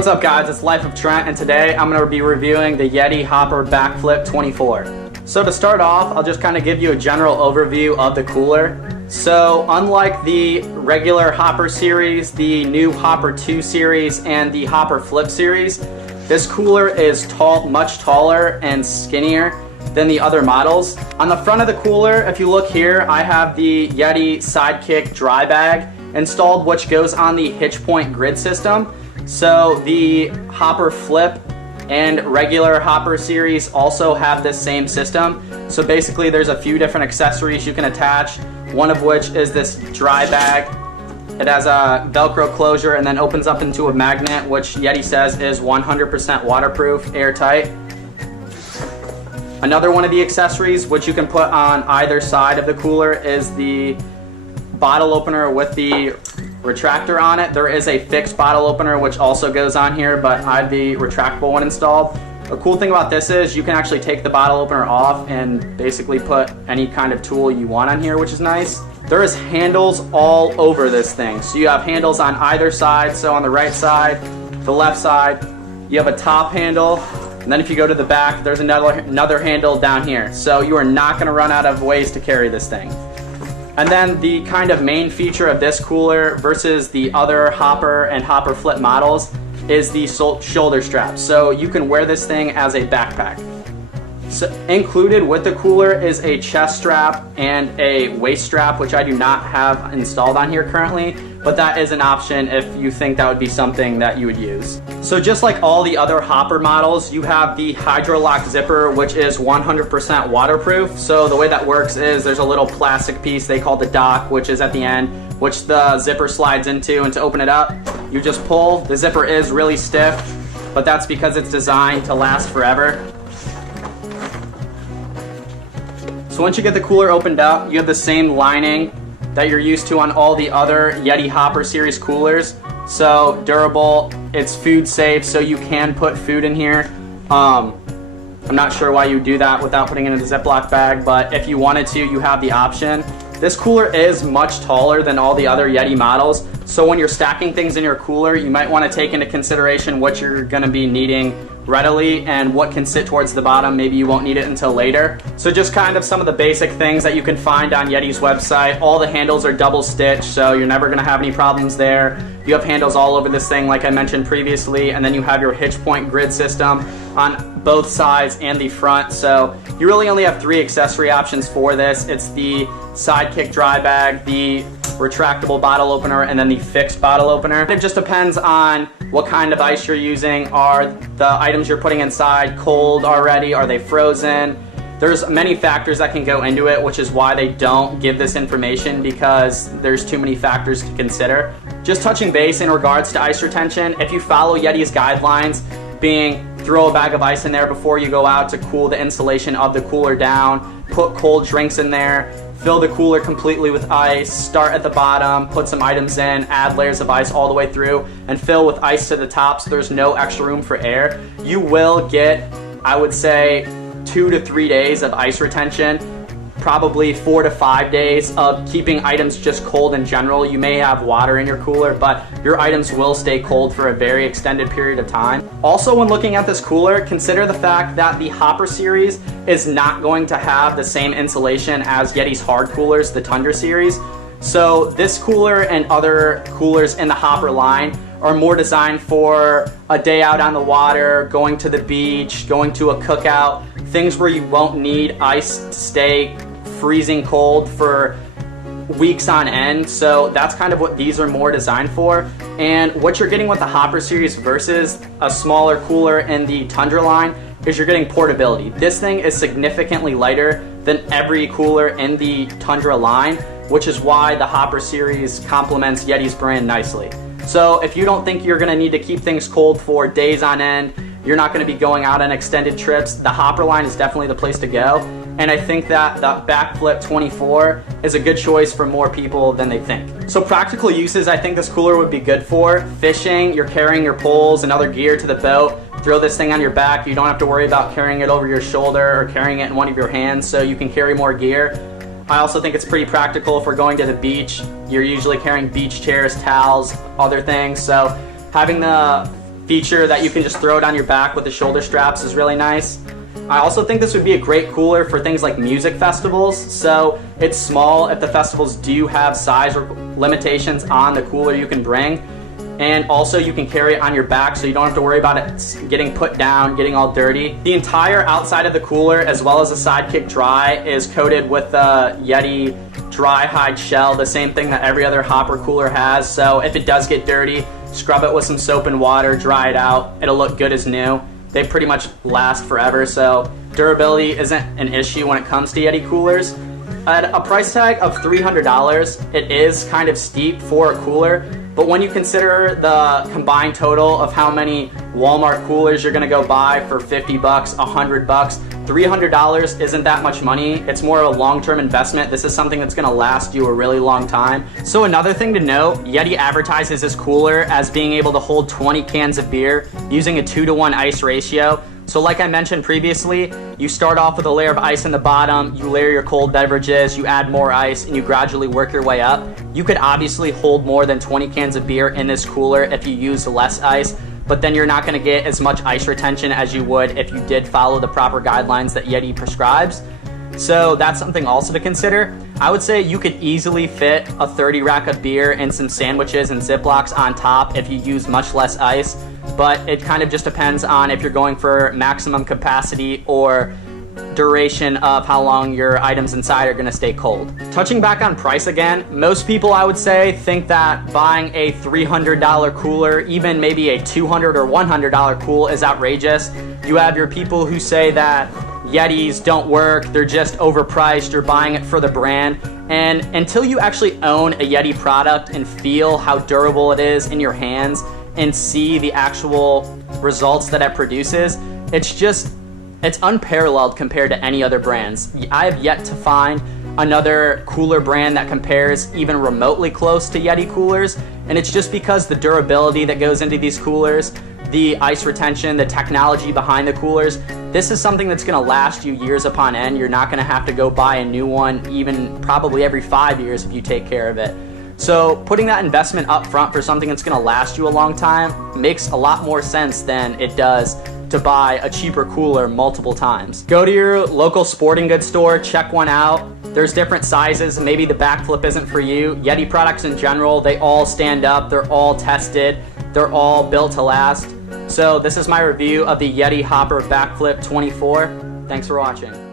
What's up guys, it's Life of Trent, and today I'm going to be reviewing the Yeti Hopper Backflip 24. So to start off, I'll just kind of give you a general overview of the cooler. So unlike the regular Hopper series, the new Hopper 2 series, and the Hopper Flip series, this cooler is much taller and skinnier than the other models. On the front of the cooler, if you look here, I have the Yeti Sidekick dry bag installed, which goes on the hitch point grid system. So the Hopper Flip and regular Hopper series also have this same system. So basically there's a few different accessories you can attach, one of which is this dry bag. It has a Velcro closure and then opens up into a magnet, which Yeti says is 100% waterproof, airtight. Another one of the accessories which you can put on either side of the cooler is the bottle opener with the retractor on it. There is a fixed bottle opener which also goes on here, but I have the retractable one installed. The cool thing about this is you can actually take the bottle opener off and basically put any kind of tool you want on here, which is nice. There is handles all over this thing. So you have handles on either side. So on the right side, the left side, you have a top handle. And then if you go to the back, there's another handle down here. So you are not gonna run out of ways to carry this thing. And then the kind of main feature of this cooler versus the other Hopper and Hopper Flip models is the shoulder strap. So you can wear this thing as a backpack. So included with the cooler is a chest strap and a waist strap, which I do not have installed on here currently, but that is an option if you think that would be something that you would use. So just like all the other Hopper models, you have the Hydro-Lock zipper, which is 100% waterproof. So the way that works is there's a little plastic piece they call the dock, which is at the end, which the zipper slides into, and to open it up, you just pull. The zipper is really stiff, but that's because it's designed to last forever. So once you get the cooler opened up, you have the same lining that you're used to on all the other Yeti Hopper series coolers. So durable, it's food safe, so you can put food in here. I'm not sure why you do that without putting it in a Ziploc bag, but if you wanted to, you have the option. This cooler is much taller than all the other Yeti models, so when you're stacking things in your cooler, you might want to take into consideration what you're going to be needing readily and what can sit towards the bottom. Maybe you won't need it until later. So just kind of some of the basic things that you can find on Yeti's website. All the handles are double stitched, so you're never going to have any problems there. You have handles all over this thing like I mentioned previously, and then you have your hitch point grid system on both sides and the front. So you really only have 3 accessory options for this. It's the Sidekick dry bag, the retractable bottle opener, and then the fixed bottle opener. It just depends on what kind of ice you're using. Are the items you're putting inside cold already? Are they frozen? There's many factors that can go into it, which is why they don't give this information, because there's too many factors to consider. Just touching base in regards to ice retention, if you follow Yeti's guidelines, being throw a bag of ice in there before you go out to cool the insulation of the cooler down, put cold drinks in there, fill the cooler completely with ice, start at the bottom, put some items in, add layers of ice all the way through, and fill with ice to the top so there's no extra room for air. You will get, I would say, 2 to 3 days of ice retention, probably 4 to 5 days of keeping items just cold in general. You may have water in your cooler, but your items will stay cold for a very extended period of time. Also, when looking at this cooler, consider the fact that the Hopper series is not going to have the same insulation as Yeti's hard coolers, the Tundra series. So this cooler and other coolers in the Hopper line are more designed for a day out on the water, going to the beach, going to a cookout, things where you won't need ice to stay freezing cold for weeks on end. So that's kind of what these are more designed for. And what you're getting with the Hopper series versus a smaller cooler in the Tundra line is you're getting portability. This thing is significantly lighter than every cooler in the Tundra line, which is why the Hopper series complements Yeti's brand nicely. So if you don't think you're gonna need to keep things cold for days on end, you're not gonna be going out on extended trips, the Hopper line is definitely the place to go. And I think that the Backflip 24 is a good choice for more people than they think. So practical uses I think this cooler would be good for. Fishing, you're carrying your poles and other gear to the boat, throw this thing on your back. You don't have to worry about carrying it over your shoulder or carrying it in one of your hands, so you can carry more gear. I also think it's pretty practical if we're going to the beach. You're usually carrying beach chairs, towels, other things, so having the feature that you can just throw it on your back with the shoulder straps is really nice. I also think this would be a great cooler for things like music festivals. So it's small if the festivals do have size limitations on the cooler you can bring. And also you can carry it on your back so you don't have to worry about it getting put down, getting all dirty. The entire outside of the cooler, as well as the Sidekick Dry, is coated with the Yeti dry hide shell, the same thing that every other hopper cooler has. So if it does get dirty, scrub it with some soap and water, dry it out, it'll look good as new. They pretty much last forever, so durability isn't an issue when it comes to Yeti coolers. At a price tag of $300, it is kind of steep for a cooler, but when you consider the combined total of how many Walmart coolers you're gonna go buy for 50 bucks, 100 bucks, $300 isn't that much money. It's more of a long-term investment. This is something that's gonna last you a really long time. So another thing to note, Yeti advertises this cooler as being able to hold 20 cans of beer using a 2-to-1 ice ratio. So like I mentioned previously, you start off with a layer of ice in the bottom, you layer your cold beverages, you add more ice, and you gradually work your way up. You could obviously hold more than 20 cans of beer in this cooler if you use less ice, but then you're not gonna get as much ice retention as you would if you did follow the proper guidelines that Yeti prescribes. So that's something also to consider. I would say you could easily fit a 30 rack of beer and some sandwiches and Ziplocs on top if you use much less ice, but it kind of just depends on if you're going for maximum capacity or duration of how long your items inside are gonna stay cold. Touching back on price again, most people I would say think that buying a $300 cooler, even maybe a $200 or $100 cooler is outrageous. You have your people who say that Yetis don't work, they're just overpriced, you're buying it for the brand. And until you actually own a Yeti product and feel how durable it is in your hands and see the actual results that it produces, it's unparalleled compared to any other brands. I have yet to find another cooler brand that compares even remotely close to Yeti coolers, and it's just because the durability that goes into these coolers, the ice retention, the technology behind the coolers, this is something that's gonna last you years upon end. You're not gonna have to go buy a new one even probably every 5 years if you take care of it. So putting that investment up front for something that's gonna last you a long time makes a lot more sense than it does to buy a cheaper cooler multiple times. Go to your local sporting goods store, check one out. There's different sizes, maybe the Backflip isn't for you. Yeti products in general, they all stand up, they're all tested, they're all built to last. So this is my review of the Yeti Hopper Backflip 24. Thanks for watching.